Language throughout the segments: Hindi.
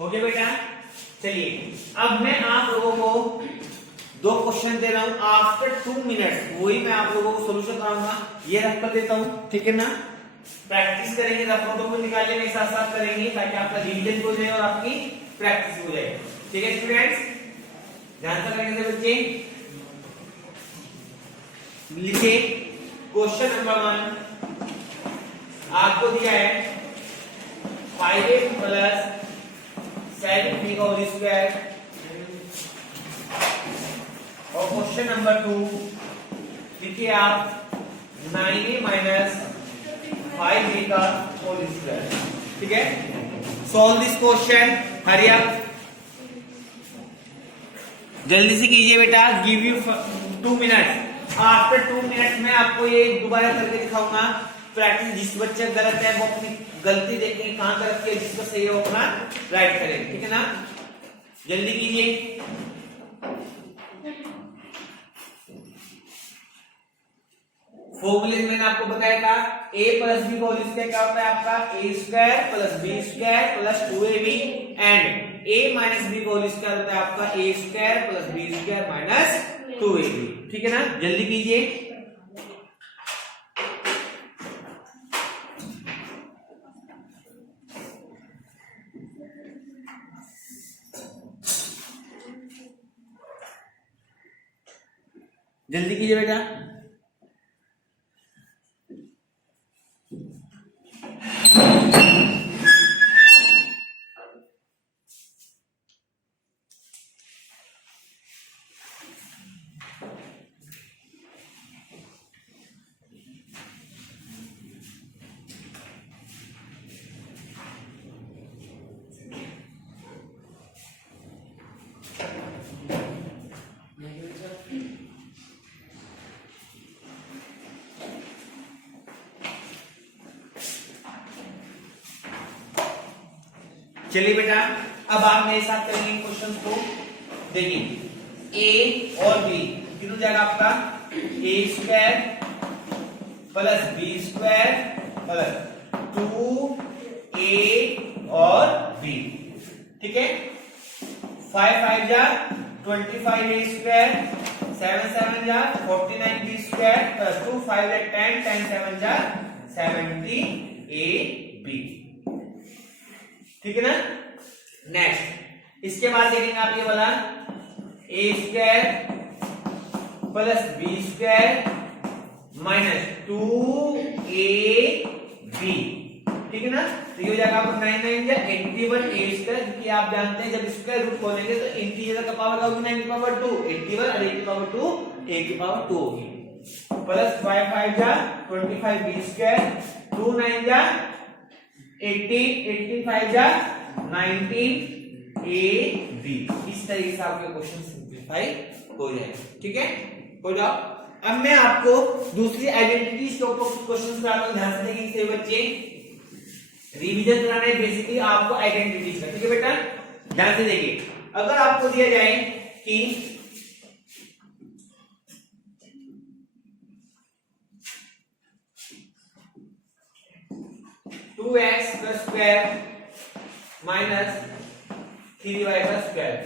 हो गया बेटा। चलिए अब मैं आप लोगों को दो क्वेश्चन दे रहा हूं आफ्टर 2 मिनट्स, वही मैं आप लोगों को सोल्यूशन कराऊंगा। ये रख कर देता हूं, ठीक है ना। प्रैक्टिस करेंगे, रफ नोटों को निकालने में साथ साथ करेंगे ताकि आपका रिवीजन हो जाए और आपकी प्रैक्टिस हो जाए। ठीक है स्टूडेंट्स, ध्यान से करेंगे बच्चे। लिखिए क्वेश्चन नंबर 1 आपको दिया है 5a प्लस 7b का होल स्क्वायर, और क्वेश्चन नंबर 2 लिखिए आप 9a माइनस 5b का होल स्क्वायर। ठीक है, solve this question, hurry up, जल्दी से कीजिए बेटा। Give you 2 minutes. After 2 minutes में आपको ये दोबारा करके दिखाऊंगा। प्रैक्टिस, जिस बच्चे गलत है वो अपनी गलती देखेंगे कहां गलत किया, जिसका सही है वो अपना राइट करें। ठीक है ना, जल्दी कीजिए। फॉर्मूले में मैंने आपको बताया था a प्लस बी का होल स्क्वायर क्या होता है आपका a square plus b square plus 2ab, and a minus b का होल स्क्वायर होता है आपका a square plus b square minus 2ab। ठीक है ना, जल्दी कीजिए। जल्दी कीजिए बेटा। चलिए बेटा, अब आप मेरे साथ करेंगे क्वेश्चन को। देखिए a और b कितना जाएगा आपका a square plus b square plus 2a और b। ठीक है, 5 5 जा 25a स्क्वायर, 7 7 जा 49b स्क्वायर प्लस 2 5 10 10 7 जा 70ab। ठीक है ना। नेक्स्ट, इसके बाद देखेंगे आप ये वाला a square plus b square minus 2ab। ठीक है ना, तो ये हो जाएगा आपको 9 9 या 81 a स्क्वायर, क्योंकि आप जानते हैं जब स्क्वायर रूट खोलेंगे तो इंटीजर का पावर होगी 9 की पावर 2, 81 और a की पावर 2, a की पावर 2 होगी, प्लस 5 5 जा 25 b स्क्वायर, 2 9 जा 18 18 5 जा 19 ab। इस तरीके से आपके क्वेश्चन सिंपलीफाई हो जाएगा। ठीक है, हो जाओ। अब मैं आपको दूसरी आइडेंटिटीज के ऊपर क्वेश्चन कराता हूं, ध्यान से देखिए बच्चे। रिवीजन कराना है बेसिकली आपको आइडेंटिटीज का। ठीक है बेटा, ध्यान से देखिए। अगर आपको दिया जाए कि 2x का स्क्वायर माइनस 3y का स्क्वायर,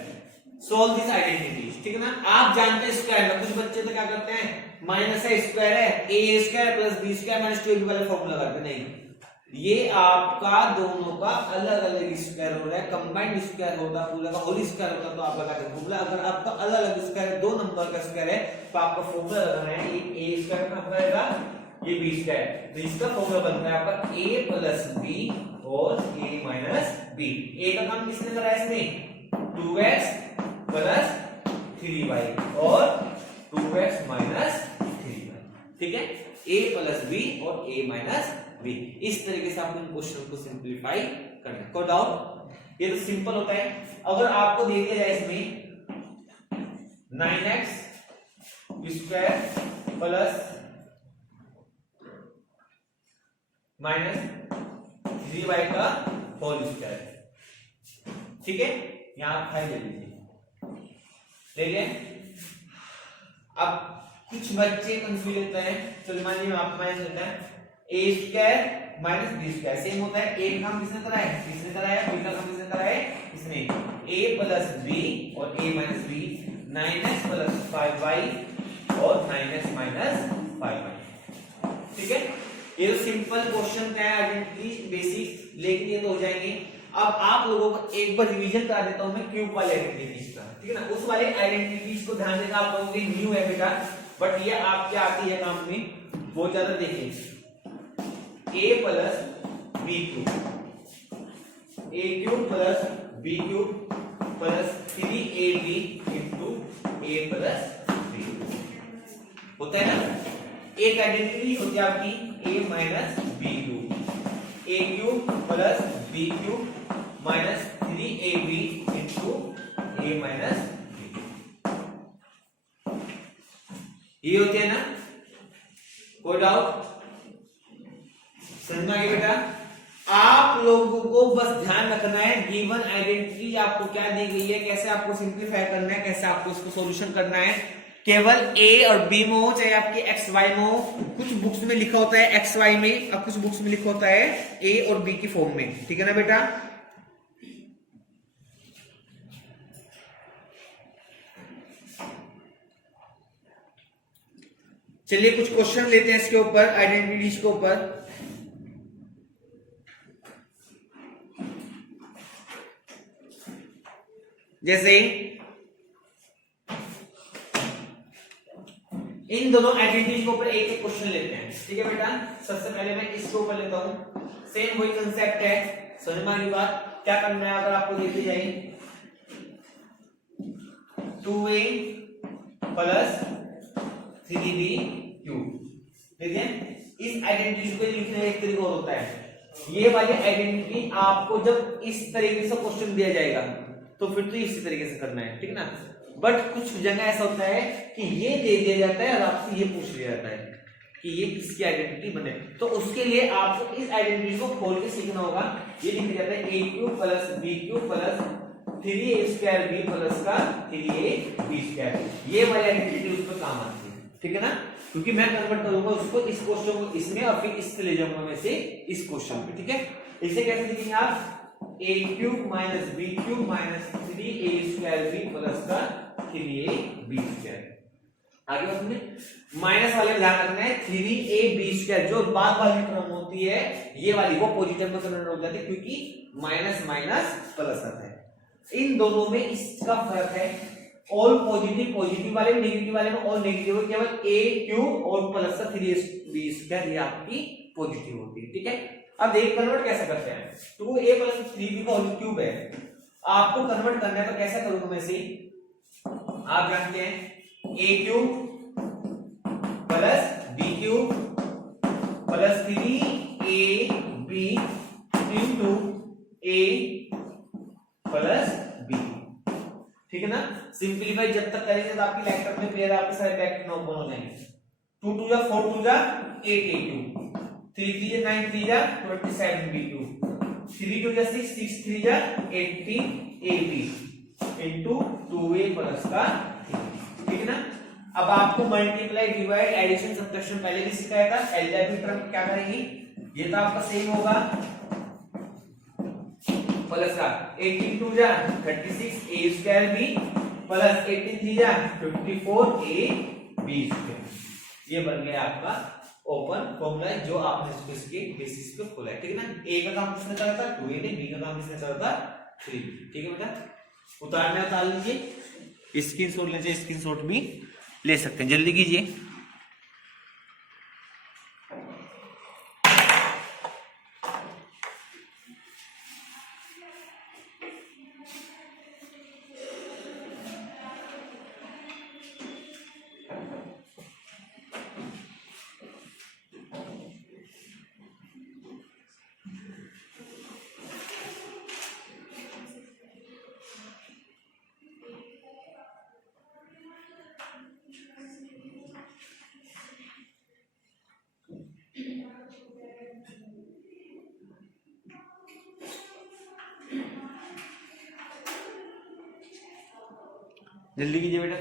सोल्व दिस आइडेंटिटीज। ठीक है ना, आप जानते हैं स्क्वायर में कुछ बच्चे तो क्या करते हैं, माइनस है स्क्वायर है a square plus b square minus 2ab वाला फॉर्मूला करते नहीं। ये आपका दोनों का अलग अलग स्क्वायर हो रहा है, कंबाइंड स्क्वायर होता पूरा का होल स्क्वायर होता तो आप लगाते फॉर्मूला। अगर आपका अलग अलग स्क्वायर है, दो नंबर का स्क्वायर है, तो आपका फॉर्मूला लगाना है ये a स्क्वायर का बनेगा, ये b स्क्वायर, तो इसका फॉर्मूला बनता है आपका a प्लस b और a माइनस b। a का काम किसने कराया इसमें, 2x प्लस 3y और 2x माइनस 3y। ठीक है, a प्लस b और a माइनस b। इस तरीके से आपको इन क्वेश्चन को सिंपलीफाई करना है। कोई डाउट, ये तो सिंपल होता है। अगर आपको दे दिया जाए इसमें 9x square plus minus 3y का होल स्क्वायर, ठीक है, यहां फाइल ले लीजिए, ले लिया। अब कुछ बच्चे कंफ्यूज होते हैं, चलो मान लीजिए आपको माइनस होता है a square minus b square, same होता है। a का काम किसने कराया, किसने कराया, b का काम किसने कराया, इसने 9x -5y। ठीक है, ये तो सिंपल क्वेश्चन है आइडेंटिटी बेसिक, लेकिन ये तो हो जाएंगे। अब आप लोगों को एक बार रिवीजन करा देता हूं मैं क्यूब वाले आइडेंटिटीज का, ठीक है ना। उस वाले आइडेंटिटीज को ध्यान देना, आप लोगों के न्यू है बेटा, बट ये आपके आती है काम में बहुत ज्यादा। देखिए a plus B cube, a cube plus B cube plus 3ab into a plus B होता है ना। एक आइडेंटिटी होती है आपकी a minus B cube, a cube plus B cube minus 3ab into a minus B. ये होती है ना, कोई डाउट? समझ में आ गया बेटा? आप लोगों को बस ध्यान रखना है गिवन आइडेंटिटी आपको क्या दी गई है, कैसे आपको सिंप्लीफाई करना है, कैसे आपको इसको सॉल्यूशन करना है। केवल a और b में हो, चाहे आपकी एक्स वाई में हो। कुछ बुक्स में लिखा होता है एक्स वाई में, और कुछ बुक्स में लिखा होता है a और b की फॉर्म में, ठीक है ना बेटा। चलिए कुछ क्वेश्चन लेते हैं इसके ऊपर, आइडेंटिटीज के ऊपर। जैसे इन दोनों आइडेंटिटीज के ऊपर एक एक क्वेश्चन लेते हैं, ठीक है बेटा। सबसे पहले मैं इसके ऊपर लेता हूं, सेम वही कंसेप्ट है, समझ में आ गई बात? क्या करना है अगर आपको देती जाए 2a प्लस 3b क्यूब, देखिए इस आइडेंटिटी को लिखने का एक तरीका और होता है। ये वाली आइडेंटिटी आपको जब इस तरीके से क्वेश्चन दिया जाएगा तो फिर तो इसी तरीके से करना है, ठीक है ना। बट कुछ जगह ऐसा होता है कि ये दे दिया जाता है और आपसे ये पूछ लिया जाता है कि ये किसकी आइडेंटिटी बने, तो उसके लिए आपको इस आइडेंटिटी को खोल के सीखना होगा। ये लिखा जाता है a cube plus b cube plus 3a square b plus का 3ab स्क्वायर। ये वाली आइडेंटिटी उस पर काम आती है, ठीक है ना, क्योंकि मैं कन्वर्ट करूंगा उसको, इस क्वेश्चन को इसमें और फिर इससे ले जाऊंगा मैं से इस क्वेश्चन पे, ठीक है। इसे कैसे लिखेंगे आप? a cube minus b cube minus 3a square b plus का 3ab स्क्वायर। आगे बात में माइनस वाले ध्यान रखना है, 3ab स्क्वायर जो बाद वाली टर्म होती है ये वाली वो पॉजिटिव में कन्वर्ट हो जाती है, क्योंकि माइनस माइनस प्लस आता है। इन दोनों में इसका फर्क है, ऑल पॉजिटिव पॉजिटिव वाले में, नेगेटिव वाले में ऑल नेगेटिव, केवल a क्यूब और प्लस का 3ab स्क्वायर ये आपकी पॉजिटिव होती है, ठीक है। अब देखिए कन्वर्ट कैसे करते हैं, 2a प्लस 3b का होल क्यूब है, आपको कन्वर्ट करना है तो कैसा करूंगा मैं से, आप जानते हैं a cube plus b cube plus 3ab into a plus b, ठीक है ना। सिंप्लीफाई जब तक करेंगे तो आपकी लैक्टम में पेयर आपके सारे ब्रैकेट नॉर्मल हो जाएंगे। 2 2 जा 4 2 जा 8 a क्यूब, 3 3 जा 9 3 जा 27 b क्यूब, 3 2 जा 6 6 3 जा 18 ab इंटू 2a प्लस का 3, ठीक है ना। अब आपको मल्टीप्लाई डिवाइड एडिशन सब्ट्रैक्शन पहले भी सिखाया था, एलजेब्रिक टर्म क्या करेंगी, ये तो आपका सेम होगा प्लस का 18 2 जा 36 a स्क्वायर b प्लस 18 3 जा 54 a b स्क्वायर। ये बन गया आपका ओपन फॉर्मूला जो आपने इसके बेसिस पे खोला है, ठीक है ना। a का काम किसने करा था, 2a ने, b का काम किसने करा था, 3b, ठीक है बेटा। उतारना उतार लीजिए, स्क्रीनशॉट लीजिए, स्क्रीनशॉट भी ले सकते हैं, जल्दी कीजिए। जल्दी कीजिए बेटा।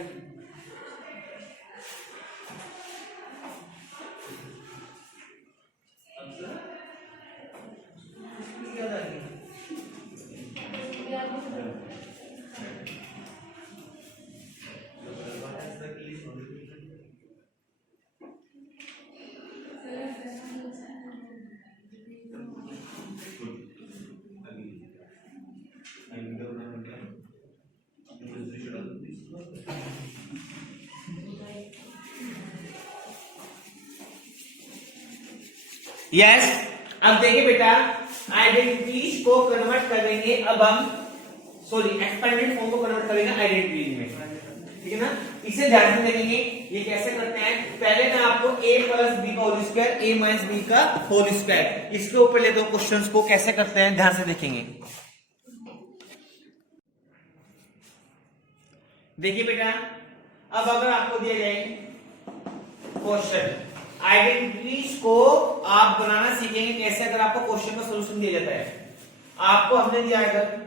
यस। अब देखिए बेटा, आइडेंटिटीज को कन्वर्ट करेंगे अब हम, सॉरी एक्सपेंडेड फॉर्म को कन्वर्ट करेंगे आइडेंटिटीज में, ठीक है ना। इसे ध्यान से देखेंगे ये कैसे करते हैं। पहले मैं आपको a प्लस बी का whole square, a minus B का होल स्क्वायर, इसके ऊपर ले दो क्वेश्चंस को कैसे करते हैं, ध्यान से देखेंगे। देखिए बेटा, अब अगर आपको दिया जाए क्वेश्चन, आइडेंटिटीज को आप बनाना सीखेंगे कैसे, अगर आपको क्वेश्चन का सॉल्यूशन दिया जाता है। आपको हमने दिया है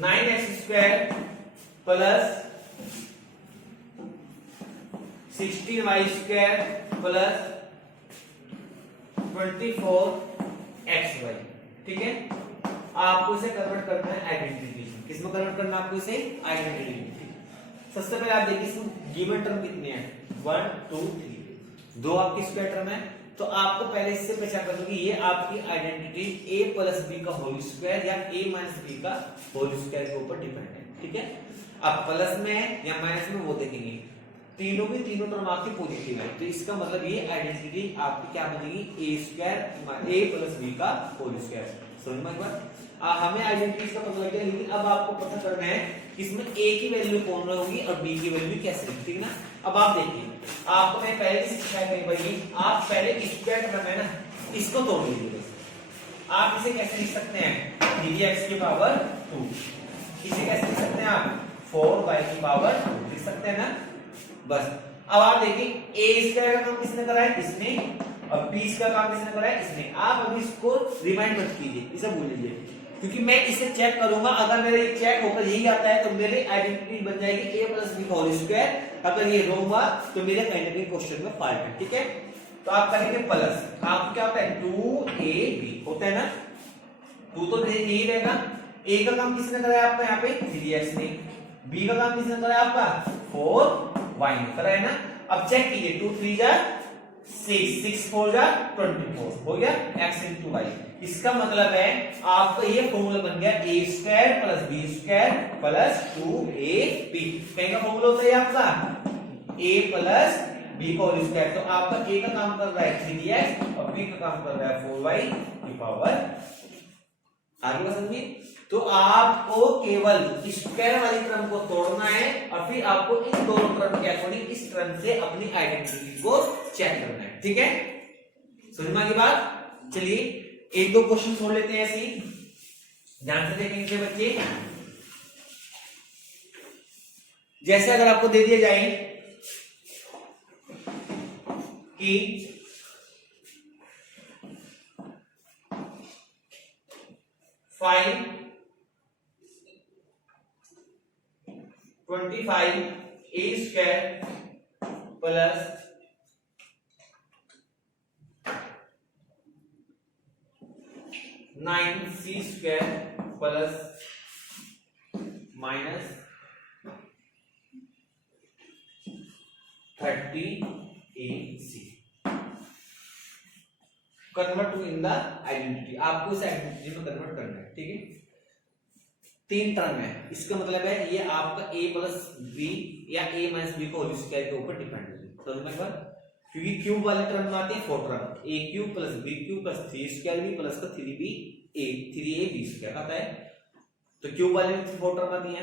9x² plus 16y² plus 24xy, ठीक है। आपको इसे कन्वर्ट करना है आइडेंटिटी, किसमें कन्वर्ट करना है आपको इसे, आइडेंटिटी। सबसे पहले आप देखिए इसमें गिवन टर्म कितने हैं, 1 2 3, दो आपकी स्क्वायर टर्म है। तो आपको पहले इससे पहचान कर लो कि ये आपकी आइडेंटिटी a प्लस बी का होल स्क्वायर या a माइनस बी का होल स्क्वायर के ऊपर डिपेंड है, ठीक है। अब प्लस में है या माइनस में वो देखेंगे, तीनों की तीनों टर्म आपकी पॉजिटिव है, तो इसका मतलब ये आइडेंटिटी आपकी क्या बनेगी, a प्लस बी का होल स्क्वायर। समझ में एक बार, हमें आइडेंटिटी का पता लग गया, लेकिन अब आपको पता करना है कि इसमें a की वैल्यू कौन होगी और b की वैल्यू कैसे होगी, ठीक है ना। अब आप देखिए, आपको मैं पहले ही सिखाया कहीं भाई, आप पहले स्क्वायर टर्म है ना, इसको तोड़ लीजिए। आप इसे कैसे लिख सकते हैं, 3x की पावर 2, इसे कैसे लिख सकते हैं आप, 4y की पावर 2 लिख सकते हैं ना, बस। अब आप देखिए a स्क्वायर का काम किसने करा है, इसने, और b स्क्वायर का काम किसने करा है, इसने। आप अभी इसको रिमाइंड मत कीजिए, इसे भूल लीजिए, क्योंकि मैं इसे चेक करूंगा, अगर मेरे ये चेक होकर यही आता है तो मेरे आइडेंटिटी बन जाएगी a प्लस बी का होल स्क्वायर। अगर ये रॉन्ग हुआ तो मेरे कहीं ना कहीं क्वेश्चन में फॉल्ट है, ठीक है। तो आप करेंगे प्लस, आपको क्या होता है 2ab होता है ना, 2 तो यही रहेगा। a का काम किसने करा है आपका यहाँ पे, 3x ने, b का काम किसने करा है आपका, 4y ने करा है ना। अब चेक कीजिए, 2 3 जा 6, 6 4 जा 24, हो गया x into y। इसका मतलब है आपका ये फॉर्मूला बन गया a square plus b square plus 2ab। कहीं का फॉर्मूला होता है आपका a प्लस b का होल स्क्वायर। तो आपका a का काम कर रहा है 3x और b का काम कर रहा है 4y की पावर, आगे बात समझिए। तो आपको केवल स्क्वायर वाली टर्म को तोड़ना है और फिर आपको इन दोनों टर्म के अकॉर्डिंग इस टर्म से अपनी आइडेंटिटी को चेक करना है, ठीक है। समझ में आ गई बात। चलिए एक दो क्वेश्चन छोड़ लेते हैं ऐसे ही, ध्यान से देखेंगे बच्चे। जैसे अगर आपको दे दिया जाए कि five 25a square plus 9c square plus minus 30ac convert to in the identity. आपको इस आइडेंटिटी में कन्वर्ट करना है, ठीक है। तीन टर्म है, इसका मतलब है ये आपका a प्लस बी या a माइनस बी का होल स्क्वायर के ऊपर डिपेंड है, समझ में बात। क्योंकि क्यूब वाले टर्म में आती है 4 term, a cube plus b cube plus 3 square b plus का 3ab स्क्वायर आता है। तो क्यूब वाले में 4 टर्म आती है।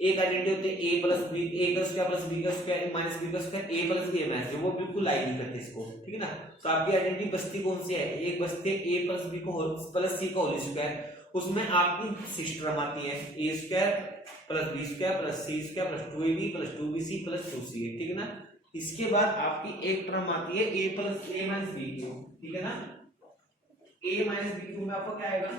एक आइडेंटिटी होती है a प्लस b, a का स्क्वायर प्लस b का स्क्वायर माइनस b का square, a plus b minus, वो बिल्कुल लाइक नहीं करते इसको, ठीक है ना। तो आपकी आइडेंटिटी बचती कौन सी है, एक बचती है a प्लस b को प्लस c का होल स्क्वायर, उसमें आपकी सिस्टम आती है a square plus b square plus c square plus 2ab plus 2bc plus 2ca, ठीक है ना। इसके बाद आपकी एक टर्म आती है a plus a minus b cube, ठीक है ना। a माइनस b क्यूब में आपको क्या आएगा,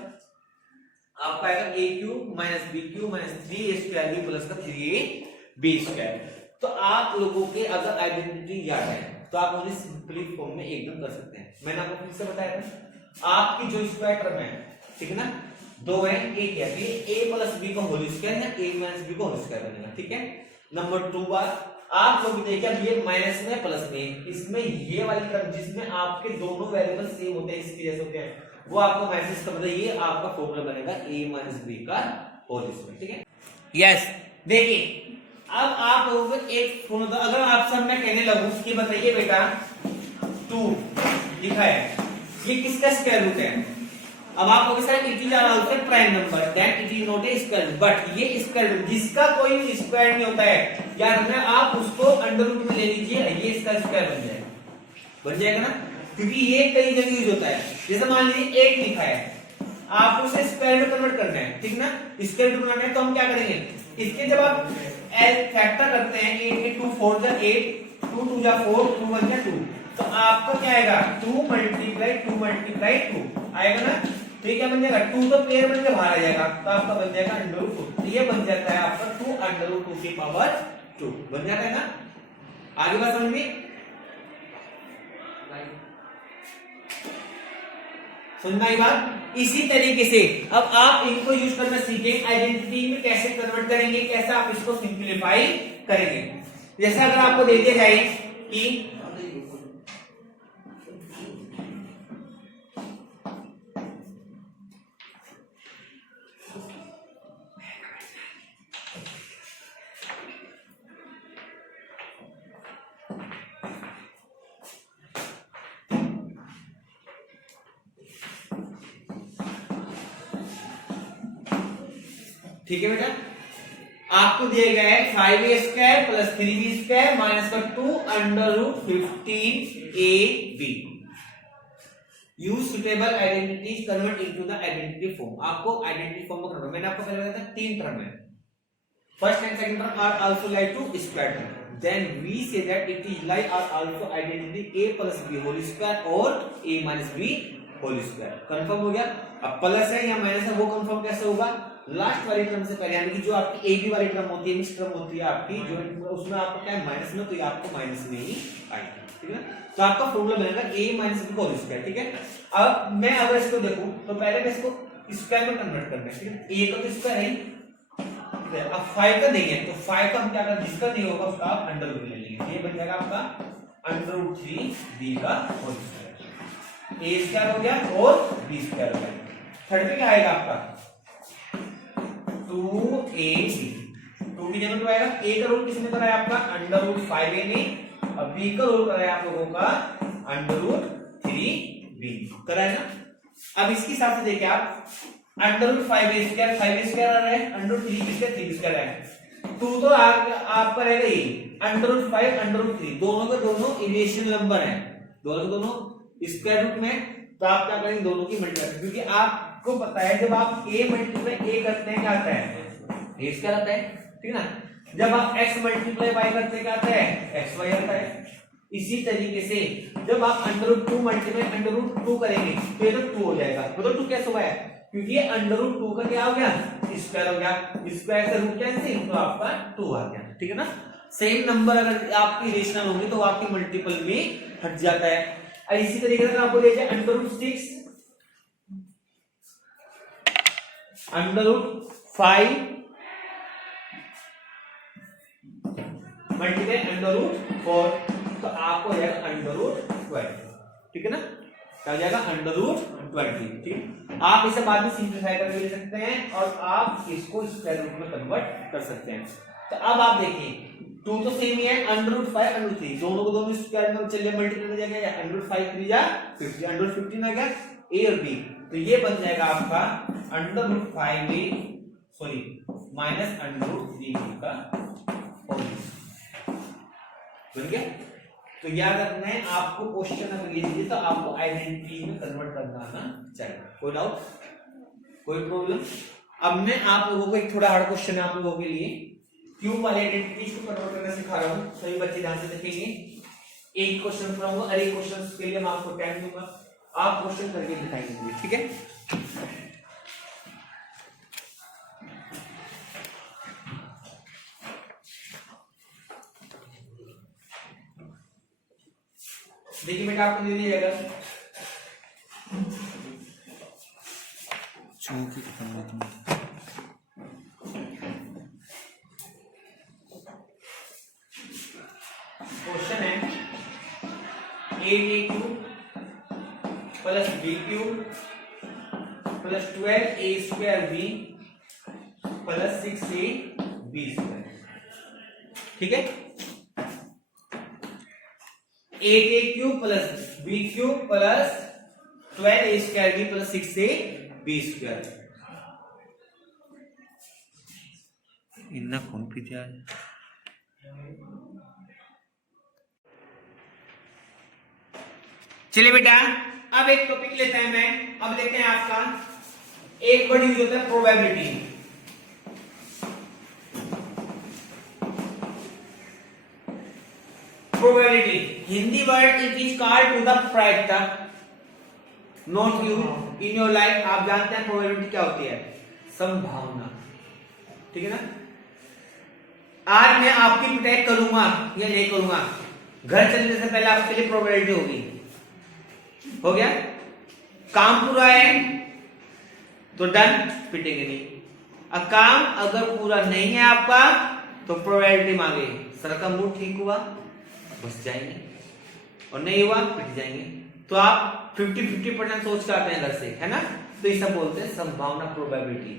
आपका आएगा a cube minus b cube minus 3a square b plus का 3ab स्क्वायर। तो आप लोगों के अगर आइडेंटिटी याद है तो आप उन्हें सिंपली फॉर्म में एकदम कर सकते हैं। मैंने आपको फिर से बताया था, आपकी जो स्क्वायर टर्म है, ठीक है ना, दो है, एक है ये a प्लस b का होल स्क्वायर है, a माइनस b का होल स्क्वायर बनेगा, ठीक है। नंबर 2 बार आप लोग देखिए, अब ये माइनस में प्लस में, इसमें ये वाली टर्म जिसमें आपके दोनों वेरिएबल सेम होते हैं, इसके जैसे होते हैं, वो आपको माइनस का मतलब ये आपका फॉर्मूला बनेगा a माइनस b का होल स्क्वायर, ठीक है। यस, देखिए अब आप लोगों को एक फॉर्मूला, अगर आपसे मैं कहने लगूं कि बताइए बेटा 2 लिखा है, ये किसका स्क्वायर रूट है? अब आप लोग sir it is also prime number that it is not a square root, but ये स्क्वायर रूट जिसका कोई स्क्वायर नहीं होता है, याद रखना आप उसको अंडर रूट में ले लीजिए, ये इसका स्क्वायर बन जाएगा ना, क्योंकि ये कई जगह यूज होता है। जैसे मान लीजिए 8 लिखा है, आपको उसे स्क्वायर में कन्वर्ट करना है, ठीक ना, स्क्वायर रूट बनाना है, तो हम क्या करेंगे, इसके जब आप फैक्टर करते हैं 8 के 2 4 जा 8, 2 2 जा 4, 2 1 जा 2, तो आपका क्या आएगा 2 मल्टीप्लाई 2 आएगा ना, तो ये क्या बन जाएगा 2 तो पेयर बन के बाहर आ जाएगा, तो आपका बन जाएगा अंडर रूट 2, तो ये बन जाता है आपका 2 अंडर रूट 2 की पावर 2 बन जाता है ना। आगे बात समझ में सुनना ही बात। इसी तरीके से अब आप इनको यूज करना सीखेंगे, आइडेंटिटी में कैसे कन्वर्ट करेंगे, कैसे आप इसको सिंप्लीफाई करेंगे। जैसे अगर आपको दे दिया जाए कि ठीक है बेटा, आपको दिया गया है 5a² plus 3b² minus 2 under root 15ab। Use suitable identities convert into the identity form. आपको आइडेंटिटी फॉर्म में कन्वर्ट, मैंने आपको पहले बताया था 3 टर्म है, first and second term are also like two square term, then we say that it is like are also identity a plus b whole square और a minus b whole square. Confirm हो गया। अब प्लस है या माइनस है वो कंफर्म कैसे होगा, लास्ट वाली टर्म से पहले, यानी कि जो आपकी ए बी वाली टर्म होती है, मिक्स टर्म होती है आपकी, जो उसमें आपको क्या है माइनस में, तो ये आपको माइनस में ही आएगा, ठीक है। तो आपका फॉर्मूला बनेगा a minus b whole square, ठीक है। अब मैं अगर इसको देखूं तो पहले मैं इसको स्क्वायर में कन्वर्ट करना है, ठीक है। a का तो स्क्वायर है, अब 5 का देंगे तो 5 का हम क्या करें, जिसका नहीं होगा उसका आप अंडर रूट ले लेंगे, ये बन जाएगा आपका अंडर रूट 3b का होल स्क्वायर, a स्क्वायर हो गया और b स्क्वायर हो गया। थर्ड पे क्या आएगा आपका 2ab, 2 की जगह तो आएगा, a का रूट किसने कराया आपका अंडर रूट 5a ने, और b का रूट कराया आप लोगों का अंडर रूट 3b कराया ना। अब इसके साथ से देखिए आप अंडर रूट 5a² आ रहा है, अंडर रूट 3b² आ रहा है, 2 तो आपका रहेगा ये अंडर रूट 5 अंडर रूट 3, दोनों के दोनों इरेशनल नंबर है, दोनों के दोनों स्क्वायर रूट में, तो आप क्या करेंगे दोनों की मल्टीप्लाई, क्योंकि आपको पता है जब आप a मल्टीप्लाई a करते हैं क्या आता है a स्क्वायर आता है, ठीक ना। जब आप x मल्टीप्लाई y करते हैं क्या आता है xy आता है। इसी तरीके से जब आप under root 2 multiply under root 2 करेंगे तो ये तो 2 हो जाएगा, तो 2 कैसे हुआ है, क्योंकि ये अंडर रूट 2 का क्या हो गया स्क्वायर हो गया, स्क्वायर से रूट कैंसिल, तो आपका 2 आ गया, ठीक है ना। सेम नंबर अगर आपकी रेशनल होंगे तो आपकी मल्टीपल में हट जाता है। और इसी तरीके से आपको दिया जाए under root 6 under root 5 multiply under root 4, तो आपको हो जाएगा अंडर रूट 20, ठीक है ना, क्या हो जाएगा अंडर रूट 20, ठीक। आप इसे बाद में सिंप्लीफाई करके ले सकते हैं और आप इसको स्क्वायर रूट में कन्वर्ट कर सकते हैं। तो अब आप देखिए 2 तो सेम ही है, अंडर रूट 5 अंडर रूट 3, दोनों को दोनों स्क्वायर में चलिए मल्टीप्लाई हो जाएगा, अंडर रूट 5 3 जा 50, अंडर रूट 15 आ गया a और b, तो ये बन जाएगा आपका under root 5a sorry minus under root 3b का होल बन गया। तो याद रखना है आपको क्वेश्चन अगर ये दीजिए तो आपको आइडेंटिटी में कन्वर्ट करना आना चाहिए। कोई डाउट, कोई प्रॉब्लम? अब मैं आप लोगों को एक थोड़ा हार्ड क्वेश्चन है आप लोगों के लिए, क्यूब वाले आइडेंटिटीज को कन्वर्ट करना सिखा रहा हूं, सभी बच्चे ध्यान से देखेंगे। एक क्वेश्चन कराऊंगा और एक क्वेश्चन के लिए मैं आपको टाइम दूंगा, आप क्वेश्चन करके दिखाएंगे, ठीक है। देखिए बेटा आपको दे दिया जाएगा क्वेश्चन है 8a³ plus b³ plus 12a² plus 6ab², ठीक है। 8a³ plus b³ plus 12a² plus 6ab²। इतना कौन पीछे आ चलिए बेटा, अब एक टॉपिक लेते हैं मैं। अब लेते हैं आपका एक वर्ड यूज होता है probability. Probability Hindi word it is called to the factor not you in your life. आप जानते हैं प्रोबेबिलिटी क्या होती है? संभावना। ठीक है ना? आज मैं आपकी पिटाई करूंगा या नहीं करूंगा, घर चलने से पहले आपके लिए प्रोबेबिलिटी होगी। हो गया? काम पूरा है तो डन, पिटेंगे नहीं। अब काम अगर पूरा नहीं है आपका तो प्रोबेबिलिटी मांगे। सर का मूड ठीक हुआ बस जाएंगे, और नहीं हुआ पिट जाएंगे। तो आप 50-50% सोच के आते हैं घर से, है ना? तो ये सब बोलते हैं संभावना, प्रोबेबिलिटी।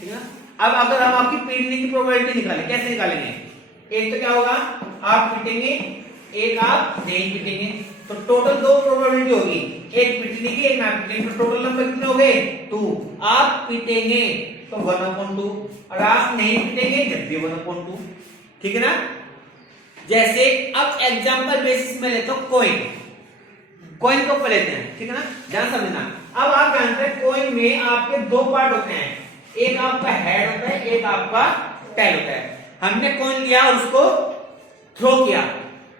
ठीक है ना? अब अगर हम आपकी पीटने की प्रोबेबिलिटी निकालें, कैसे निकालेंगे? एक तो क्या होगा, आप पिटेंगे, एक आप नहीं पिटेंगे, तो टोटल 2 प्रोबेबिलिटी होगी, एक पिटने की एक ना पिटने की। तो टोटल नंबर कितने हो गए? 2। आप पिटेंगे तो 1/2 और आप नहीं पिटेंगे जब भी 1/2। ठीक है ना? जैसे अब एग्जांपल बेसिस में लेता हूं कॉइन को ऊपर लेते हैं। ठीक है ना? ध्यान समझना। अब आप जानते हैं कॉइन में आपके 2 पार्ट होते हैं, एक आपका हेड होता है, एक आपका टेल होता है। हमने कॉइन लिया और उसको थ्रो किया,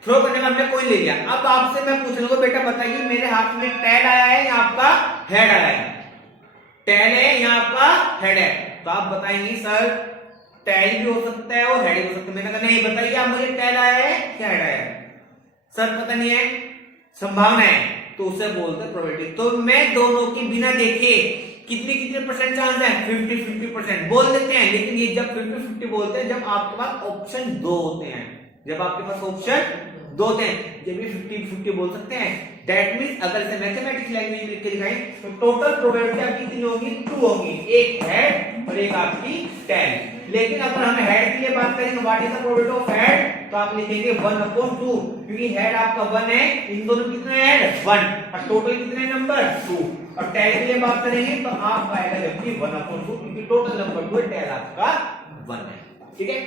थ्रो करने में हमने कॉइन ले लिया। अब आपसे मैं पूछ लूंगा, बेटा बताइए मेरे हाथ में टेल आया है या आपका हेड आया है? टेल है या आपका हेड है? तो आप बताएंगे सर टेल भी हो सकता है और हेड भी हो सकता है। मैंने कहा नहीं, बताइए आप मुझे टेल आया है क्या हेड आया है? सर पता नहीं है, संभावना है, तो उसे बोलते हैं प्रोबेबिलिटी। तो मैं दोनों के बिना देखे कितने परसेंट चांस है? 50-50% बोल देते हैं। लेकिन ये जब 50-50 बोलते हैं जब आपके पास ऑप्शन 2 होते हैं, जब आपके पास ऑप्शन 2 होते हैं, जब भी 50-50 बोल सकते हैं। दैट मींस अगर से मैथमेटिक्स लैंग्वेज में लिख के दिखाएं तो टोटल प्रोबेबिलिटी आपकी कितनी होगी? 2 होगी, एक हेड और एक आपकी टेल। लेकिन अगर हम हेड के लिए बात करेंगे, what is the probability of head, तो आप लिखेंगे 1/2, क्योंकि हेड आपका 1 है, इन दोनों कितने हैं? 1, और टोटल कितने नंबर? 2। और टेल के लिए बात करेंगे तो आप आएगा जबकि 1/2, क्योंकि टोटल नंबर 2 है, टेल आपका 1 है। ठीक है?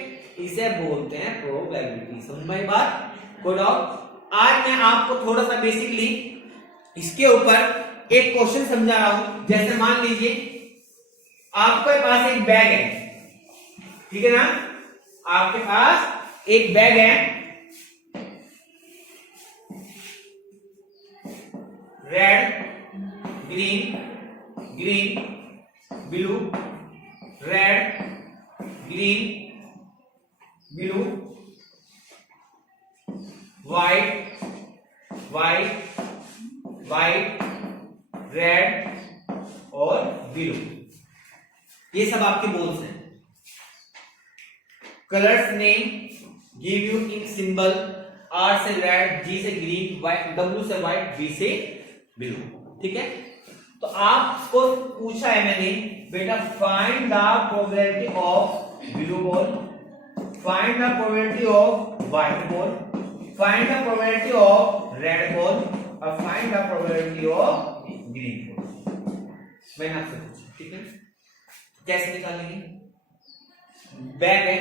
इसे बोलते हैं प्रोबेबिलिटी। समझ में बात? कोई डाउट? आज मैं आपको थोड़ा सा बेसिकली इसके ऊपर एक क्वेश्चन समझा रहा हूं। जैसे मान लीजिए आपके पास एक बैग है, ठीक है ना? आपके पास एक बैग है, red green blue, red green blue, white red और ब्लू। ये सब आपके बॉल्स हैं। Colours name give you in symbol, R से रेड, G से ग्रीन, W से व्हाइट, B से ब्लू। ठीक है? तो आपको पूछा है मैंने, बेटा find the probability of blue ball, find the probability of white ball, find the probability of red ball और find the probability of green ball. मैंने आपसे पूछा। ठीक है? कैसे निकालेंगे? बैग है,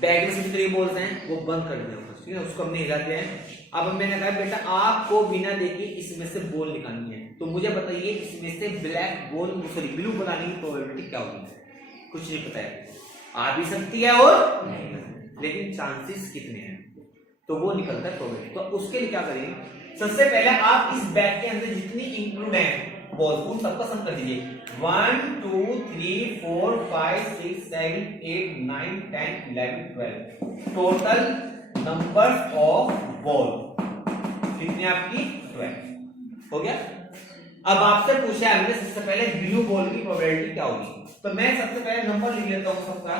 बैग में जितने बॉल्स हैं वो बंद कर देना, ठीक है? उसको हमने हिलाते हैं। अब मैंने कहा बेटा आपको बिना देखे इसमें से बॉल निकालनी है, तो मुझे बताइए इसमें से ब्लैक बॉल सॉरी ब्लू बनाने की प्रोबेबिलिटी क्या होगी? कुछ नहीं पता है, आ भी सकती है और नहीं, लेकिन चांसेस कितने हैं, तो वो निकलता है प्रोबेबिलिटी। तो उसके लिए क्या करेंगे? सबसे पहले आप इस बैग के अंदर जितनी इंक्लूड है बॉल उन सबका सम कर दीजिए। 1 2 3 4 5 6 7 8 9 10 11 12 टोटल नंबर ऑफ बॉल कितनी आपकी? 12 हो गया। अब आपसे पूछा हमने सबसे पहले ब्लू बॉल की प्रोबेबिलिटी क्या होगी, तो मैं सबसे पहले नंबर लिख लेता हूं सबका।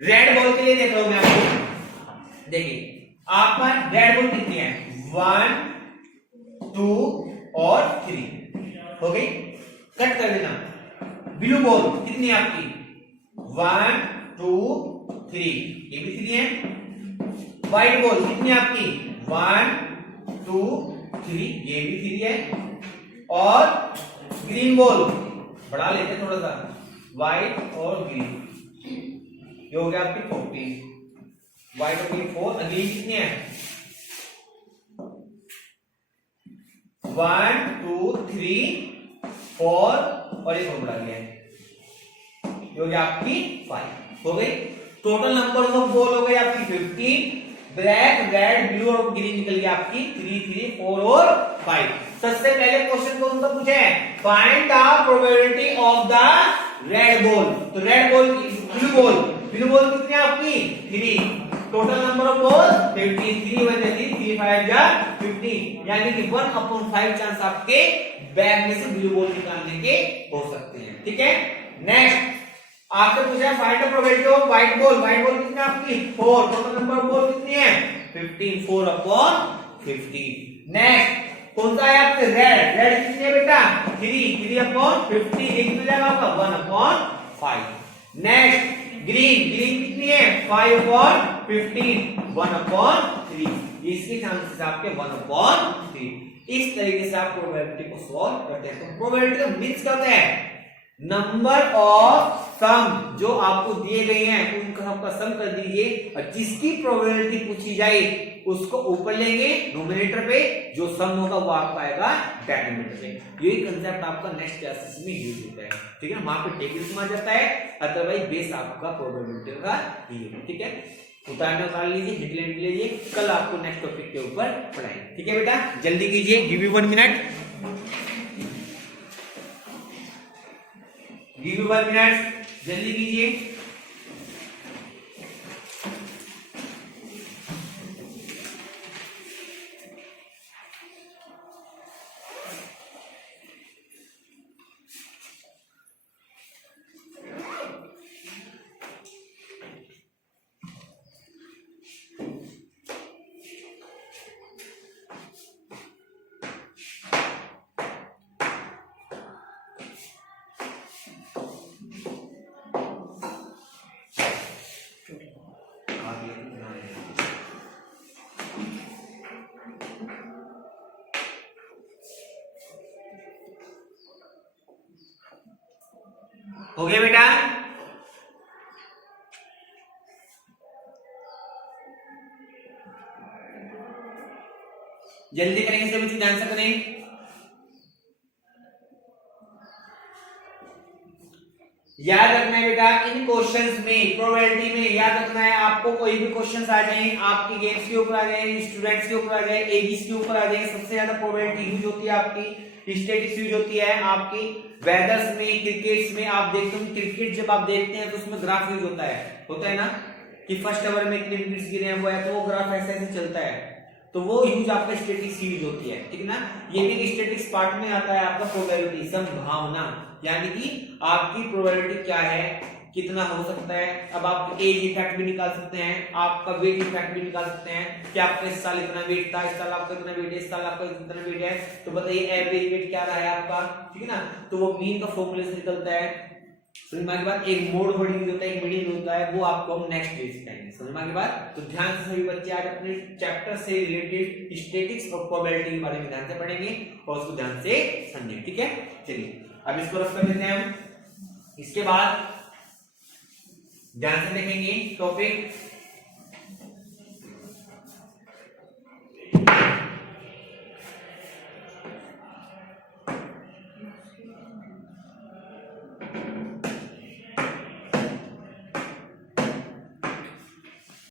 रेड बॉल के लिए देख रहा हूं मैं आपको। देखिए आपका रेड बॉल कितनी है? 1 2 और 3 हो गई, कट कर देना। ब्लू बॉल कितनी है आपकी? 1 2 3, ये भी 3 है। व्हाइट बॉल कितनी है आपकी 1 2 3, ये भी 3 है। और ग्रीन बॉल बढ़ा लेते हैं थोड़ा सा, व्हाइट और ग्रीन, ये हो गया आपकी 14, व्हाइट और ग्रीन 4। अगली कितनी है 1 2 3 4 और एक और बढ़ा लिया है, ये हो गया आपकी 5 हो गई। टोटल नंबर ऑफ बॉल हो गई आपकी 15। ब्लैक रेड ब्लू और ग्रीन निकल गया आपकी 3 3 4 और 5। सबसे पहले क्वेश्चन कौन सा पूछा है, find the probability of the red ball. तो रेड बॉल ब्लू बॉल कितनी है आपकी 3। टोटल नंबर ऑफ बॉल 50, 3 1 3 5 जा 50, यानी कि 1/5 चांस आपके बैग में से ब्लू बॉल निकालने के हो सकते हैं। ठीक है, नेक्स्ट आपसे पूछा है find the probability of white ball. White ball कितनी है आपकी 4। टोटल नंबर ऑफ बॉल कितनी है 15, 4/50। नेक्स्ट कौन सा है आपके रेड कितनी है बेटा 3/50, ये कितना जाएगा आपका 1/5। नेक्स्ट ग्रीन कितनी है 5/15, 1/3, इसके चांसेस आपके 1/3। इस तरीके से आप प्रोबेबिलिटी को सॉल्व करते हैं। तो प्रोबेबिलिटी का मीन्स क्या होता है, नंबर ऑफ सम जो आपको दिए गए हैं उनका सबका सम कर दीजिए और जिसकी प्रोबेबिलिटी पूछी जाए उसको ऊपर लेंगे नोमिनेटर पे, जो सम होगा वो आपका आएगा डिनोमिनेटर पे। यही कंसेप्ट आपका नेक्स्ट क्लासेस में यूज होता है। ठीक है, वहां पे टेबल में आ जाता है, अदरवाइज बेस आपका प्रोबेबिलिटी का ही है। ठीक है, उतार लीजिए, हिटलेट लीजिए, कल आपको नेक्स्ट टॉपिक के ऊपर पढ़ाएंगे। ठीक है बेटा, जल्दी कीजिए, give you 1 minute, give you 1 minute, जल्दी कीजिए। हो गया बेटा, जल्दी करेंगे सभी चीज, ध्यान से करें। याद रखना है बेटा, इन क्वेश्चंस में प्रोबेबिलिटी में याद रखना है आपको, कोई भी क्वेश्चंस आ जाए आपकी गेम्स के ऊपर आ जाए, स्टूडेंट्स के ऊपर आ जाए, एजीज के ऊपर आ जाए, सबसे ज्यादा प्रोबेबिलिटी यूज होती है आपकी स्टैटिस्टिक्स यूज होती है आपकी वेदर्स में, क्रिकेट्स में। आप देखते हो क्रिकेट जब आप देखते हैं तो उसमें ग्राफ यूज होता है ना, कि फर्स्ट ओवर में कितने विकेट्स गिरे हैं वो है, तो वो ग्राफ ऐसे ऐसे चलता है, तो वो यूज आपका स्टैटिस्टिक्स यूज होती है। ठीक है ना, ये भी स्टैटिस्टिक्स पार्ट में आता है आपका प्रोबेबिलिटी, संभावना, यानी कि आपकी प्रोबेबिलिटी क्या है, कितना हो सकता है। अब आप एज इफेक्ट भी निकाल सकते हैं, आपका वेट इफेक्ट भी निकाल सकते हैं कि आपका इस साल इतना वेट था, इस साल आपका इतना वेट है, इस साल आपका इतना वेट है, तो बताइए एवरेज वेट क्या रहा है आपका। ठीक है ना, तो वो मीन का फॉर्मूला से निकलता है। समझ में के बाद एक मोड वर्डिंग होता है, एक मीडियन होता है, वो आपको हम नेक्स्ट डे सिखाएंगे। समझ में के बाद तो ध्यान से सभी बच्चे आज अपने चैप्टर से रिलेटेड स्टैटिस्टिक्स और प्रोबेबिलिटी के बारे में ध्यान से पढ़ेंगे और उसको ध्यान से समझेंगे। ठीक है, चलिए अब इसको रफ कर लेते हैं हम। इसके बाद ध्यान से देखेंगे टॉपिक